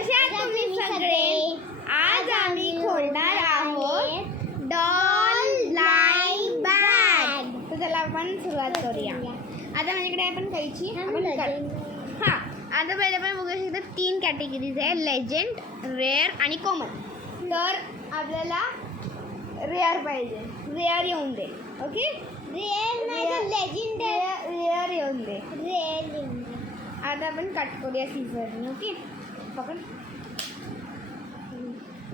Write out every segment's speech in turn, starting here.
कसे आहात तुम्ही सगळे? आज आम्ही खोलणार आहोत डॉल ब्लाइंड बॅग. तर चला आपण सुरुवात करूया. आता माझ्याकडे आपण कैची हां आता पहिले आपण बघू शकतो 3 कॅटेगरीज आहे, लेजंड, रेअर आणि कॉमन. तर आपल्याला रेअर पाहिजे, रेअर येऊन दे. ओके, रेअर नाही लेजंड रेअर येऊन दे. रेअर येऊन दे. आता आपण कट करूया सीझरने. ओके, पकड,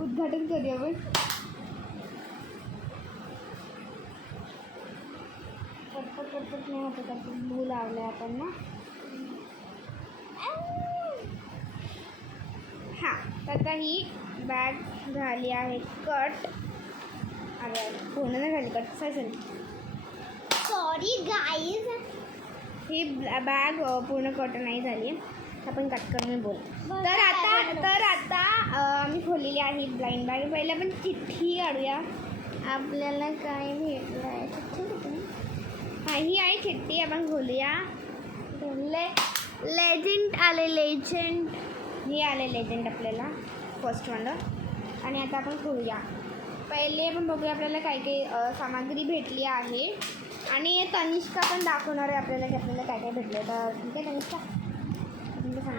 उद्घाटन करूया आपण. पटपट नाही होतं, आपण भू लावलं आपण ना. हां, आता ही बॅग झाली आहे कट. अरे पूर्ण नाही झाली कट, सॉरी गाईज, ही बॅग पूर्ण कट नाही झाली. आपण कट करून बोल. तर आता आम्ही खोललेली आहे ब्लाइंड बॅग. पहिले आपण चिठ्ठी काढूया. आपल्याला काय भेटलं आहे? हां, ही आहे चिठ्ठी. आपण खोलूया. लेजंड आले, लेजंड हे आले लेजंड आपल्याला फर्स्ट वाला. आणि आता आपण खोलूया. पहिले आपण बघूया आपल्याला काय काय सामग्री भेटली आहे. आणि तनिष्का पण दाखवणार आहे आपल्याला की आपल्याला काय काय भेटलं. तर ठीक आहे तनिष्का,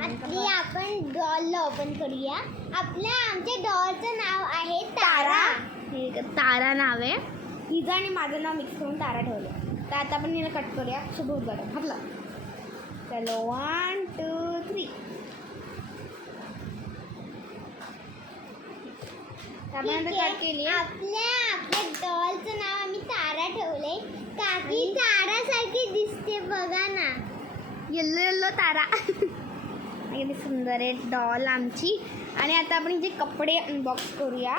आधी आपण डॉलला ओपन करूया. आमच्या डॉलचं नाव आहे तारा. ठीक आहे, तारा नाव आहे. हिचं आणि माझं नाव मिक्स करून तारा ठेवलं. तर आता आपण हिला कट करूया. शुभ उद्घाटन. हटलं. चलो 1 2 3. आपण कट केली. आपल्या डॉलचं नाव आम्ही तारा ठेवलंय. काकी तारासारखी दिसते बघा ना. येल्लो येल्लो तारा. किती सुंदर आहे डॉल आमची. आणि आता आपण हिचे कपडे अनबॉक्स करूया.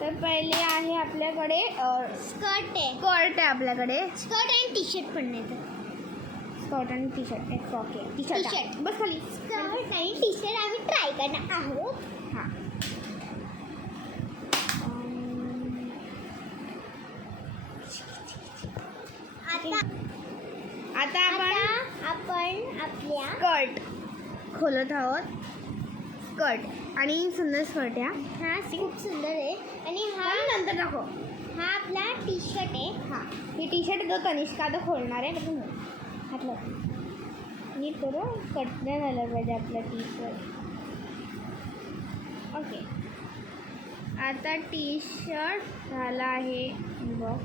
तर पहिले आहे आपल्याकडे स्कर्ट आहे आपल्याकडे. स्कर्ट आणि टी शर्ट पण नाही तर स्कर्ट आणि टी शर्ट आहे. फ्रॉक आहे. टी शर्ट बस खाली. स्कर्ट आणि टी शर्ट आम्ही ट्राय करणार आहोत. हां, आता आपण आपल्या स्कर्ट खोलत आहोत. स्कर्ट आणि सुंदर स्कर्ट आहे. हा खूप सुंदर आहे. आणि नंतर दाखव. हा आपला टी शर्ट आहे. हां, ही टी शर्ट जो तनिष्का आता खोलणार आहे. कसं घातलं नीट करू. कट नाही झालं पाहिजे आपला टी शर्ट. ओके, आता टी शर्ट झाला आहे बघ.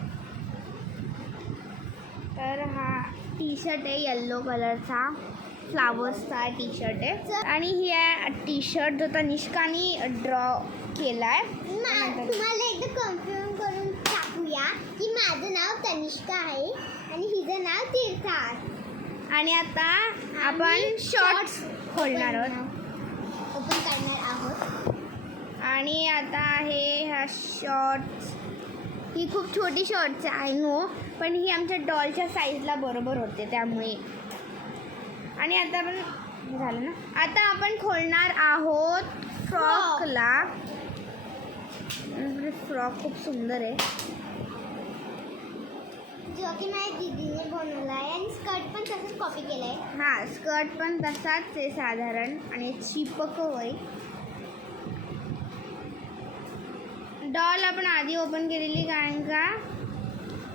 तर हा टी शर्ट आहे येल्लो कलरचा, फ्लावर्सचा टी शर्ट आहे. आणि ही आहे टी शर्ट जो तनिष्काने ड्रॉ केला आहे. तुम्हाला एकदा कन्फर्म करून टाकूया की माझं नाव तनिष्का आहे आणि हिचं नाव तीर्था आहे. आणि आता आपण शॉर्ट्स खोलणार आहोत, ओपन करणार आहोत. आणि आता आहे ह्या शॉर्ट्स. ही खूप छोटी शॉर्ट्स आहे नो, पण ही आमच्या डॉलच्या साईजला बरोबर होते त्यामुळे. आणि आता आपण झालं ना. आता आपण खोलणार आहोत फ्रॉकला. फ्रॉक खूप सुंदर आहे जो की माझ्या दीदीने बनवला आहे. आणि स्कर्ट पण तसंच कॉपी केलं आहे. हां, स्कर्ट पण तसाच आहे साधारण. आणि चिपक होईल. डॉल आपण आधी ओपन केलेली कारण का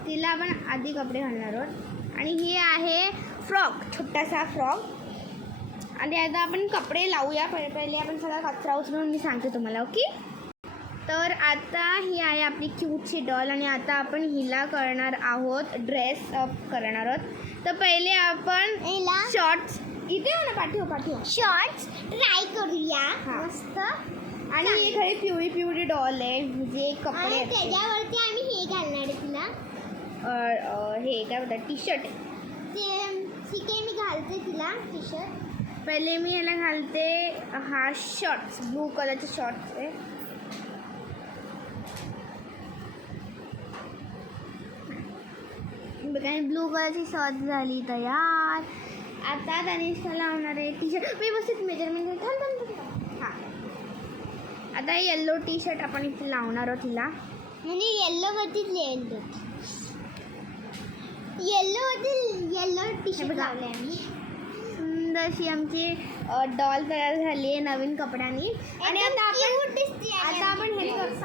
तिला आपण आधी कपडे घालणार आहोत. आणि हे आहे फ्रॉक, छोटासा फ्रॉक. आणि आता आपण कपडे लावूया. पहिले आपण सगळा कचरा उचलून मी सांगते तुम्हाला. ओके, तर आता ही आहे आपली क्यूटची डॉल. आणि आता आपण हिला करणार आहोत ड्रेस अप करणार आहोत. तर पहिले आपण शॉर्ट्स इथे हो ना, पाठीव शॉर्ट्स ट्राय करूया. हां. मस्त. आणि ही खरी पिवळी डॉल आहे जे कपडे आणि त्याच्यावरती आम्ही हे घालणार आहे तिला. हे काय बोलतात, टी शर्ट. ते ठीक आहे, मी घालते तिला टी शर्ट. पहिले मी ह्याला घालते हा शॉर्ट्स, ब्लू कलरचे शॉर्ट्स आहे. ब्लू कलरची शॉर्ट्स झाली तयार. आता तनिष्का लावणार आहे टी शर्ट. मी बसत मेजरमेंट हां. आता येल्लो टी शर्ट आपण इथे लावणार आहोत तिला. म्हणजे येल्लोवरतीच येल्लो टी शर्ट लावले आम्ही. सुंदर अशी आमची डॉल तयार झाली आहे नवीन कपड्यांनी. आणि आता आपण हेच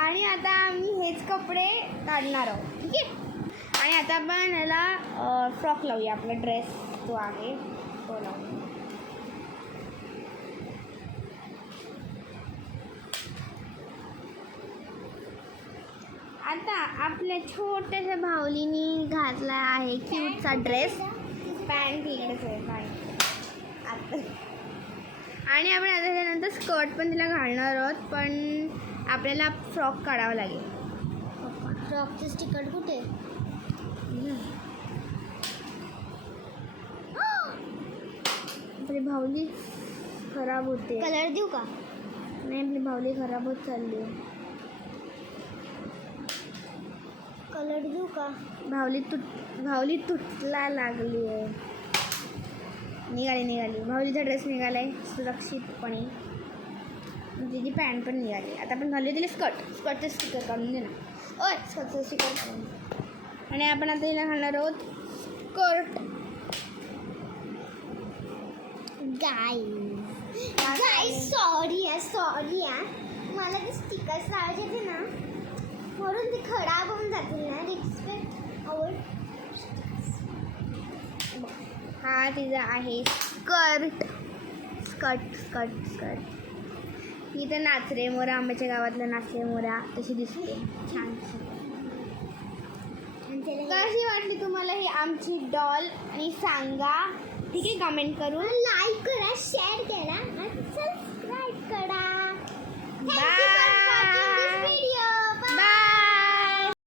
आणि आता आम्ही हेच कपडे काढणार आहोत. ठीक आहे. आणि आता आपण ह्याला फ्रॉक लावूया. आपला ड्रेस जो आहे तो लावूया. आता आपल्या छोट्याशा भावलीनी घातला आहे क्यूटचा ड्रेस. पॅन्ट इकडेच आहे पॅन्ट. आणि आपण आता त्यानंतर स्कर्ट पण तिला घालणार आहोत. पण आपल्याला फ्रॉक काढावा लागेल. फ्रॉकचं स्टिकर कुठे? आपली भावली खराब होते. कलर देऊ का? नाही, आपली भावली खराब होत चालली आहे. कलर देऊ का? भावली तुटला लागली आहे. निघाली भावलीचा ड्रेस निघालाय सुरक्षितपणे. तिची पॅन्ट पण निघाली. आता आपण घालूया तिला स्कर्टचं स्टिकर काढून दे ना. स्कर्टचं स्टिकर काढून. आणि आपण आता तिला घालणार आहोत स्कर्ट. गाईज सॉरी यार मला ते स्टिकर्स लावायचे होते ना, म्हणून ते खराब होऊन जातील ना. रिस्पेक्ट आवड. हा तिचा आहे स्कर्ट. ही तर नाचरे मोरा, आंब्याच्या गावातला नाचरे मोरा तशी दिसते छान. कशी वाटली तुम्हाला ही आमची डॉल? आणि सांगा ठीक आहे कमेंट करून. लाईक करा, शेअर करा आणि सबस्क्राईब करा. बाय.